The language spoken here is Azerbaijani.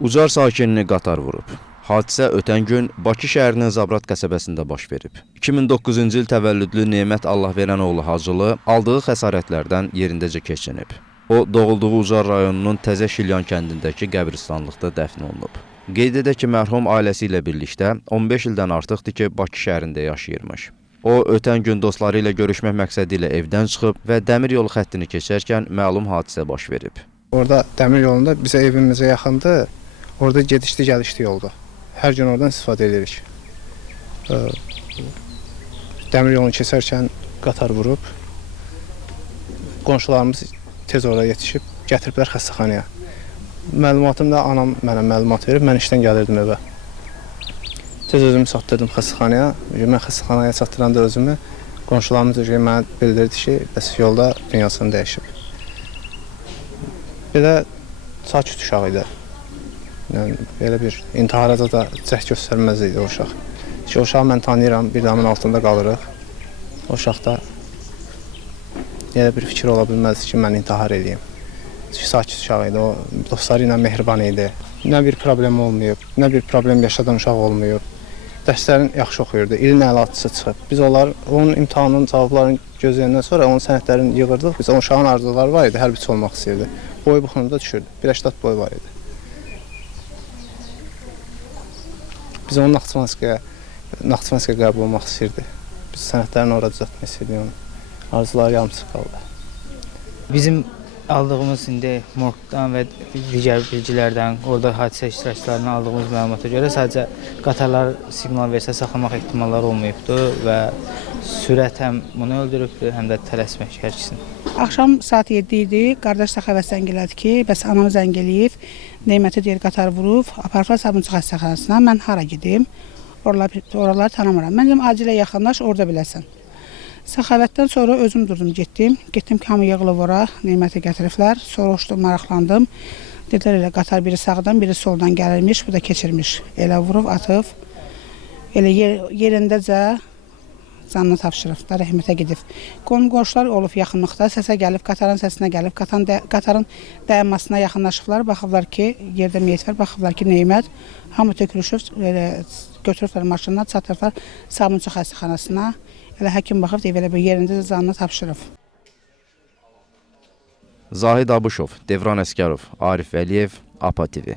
Ucar sakinini qatar vurub. Hadisə ötən gün Bakı şəhərinin Zabrat qəsəbəsində baş verib. 2009-cu il təvəllüdlü Nemət Allahverənoğlu Hacılı aldığı xəsarətlərdən yerindəcə keçinib. O, doğulduğu Ucar rayonunun Təzə Şilyan kəndindəki qəbristanlıqda dəfn olunub. Qeyd edək ki, mərhum ailəsi ilə birlikdə 15 ildən artıqdır ki, Bakı şəhərində yaşayırmış. O, ötən gün dostları ilə görüşmək məqsədi ilə evdən çıxıb və dəmir yolu xəttini keçərkən məlum hadisə baş verib. Orada dəmir yolunda bizə evimizə yaxındır. Orada gedişli gəlişli yolda. Hər gün oradan istifadə edirik. Dəmir yolunu keçərkən qatar vurub. Qonşularımız tez oraya yetişib, gətiriblər xəstəxanaya. Məlumatımda anam mənə məlumat verib, mən işdən gəlirdim evə. Tez özümü çatdırdım xəstəxanaya. Mən xəstəxanaya çatdıranda özümü, qonşularımız mənə bildirdi ki, bəs yolda dünyasını dəyişib. Belə sakit uşaq idi. Yəni, belə bir intiharaca da cəhd göstərməz idi o uşaq. O uşağı mən tanıyıram, bir damın altında qalırıq. O uşaqda elə bir fikir ola bilməzdi ki, mən intihar edeyim. Sakit uşaq idi, o dostları ilə mehriban idi. Nə bir problem olmayıb, nə bir problem yaşadan uşaq olmayıb. Dərslərini yaxşı oxuyurdu, ilin əlatısı çıxıb. Biz onun imtahanının cavablarını gözləyəndən sonra onun sənədlərini yığırdıq. Biz onun uşağın arzuları var idi, hərbiçi olmaq istəyirdi. Boyu buxununda düşürdü, 1,80 boyu var idi. Biz onun Naxçıvanskaya qəbul olmaq istəyirdi. Biz sənədlərini orada düzəltmək istəyirdik onun. Arzuları yarımçıq qaldı. Bizim aldığımız indi morqdan və digər bilgilərdən, orada hadisə iştirakçılarından aldığımız məlumata görə sadəcə qatarlar siqnal versə saxlamaq ehtimalları olmayıbdır və sürət həm bunu öldürübdür, həm də tələsmək hər ikisini. Axşam saat 7 idi, qardaş Səxavət zəng elədi ki, bəs anam zəng eləyib, Neyməti deyir qatar vurub, aparıblar Sabunçu xəstəxanasına, mən hara gedim, oraları tanımıram. Mən dedim, acilə yaxınlaş, orada biləsən. Səxavətdən sonra özüm durdum, getdim ki, hamı yığılıb ora, Neyməti gətiriblər, soruşdum, maraqlandım. Dedilər elə qatar biri sağdan, biri soldan gəlirmiş, bu da keçirmiş. Elə vurub, atıb, elə yerindəcə canını tapşırıb da rəhmətə gedib. Qonşular olub yaxınlıqda, səsə gəlib, qatarın səsinə gəlib, qatarın dayanmasına yaxınlaşıblar, baxıblar ki, yerdə meyit var, baxıblar ki, Neymət, hamı tökülüşüb, götürüblər maşından, çatırıblar Sabunçu xəstəxanasına. Elə həkim baxıb deyib, elə bir yerində canını tapşırıb. Zahid Abışov, Devran Əskərov, Arif Vəliyev, APA TV.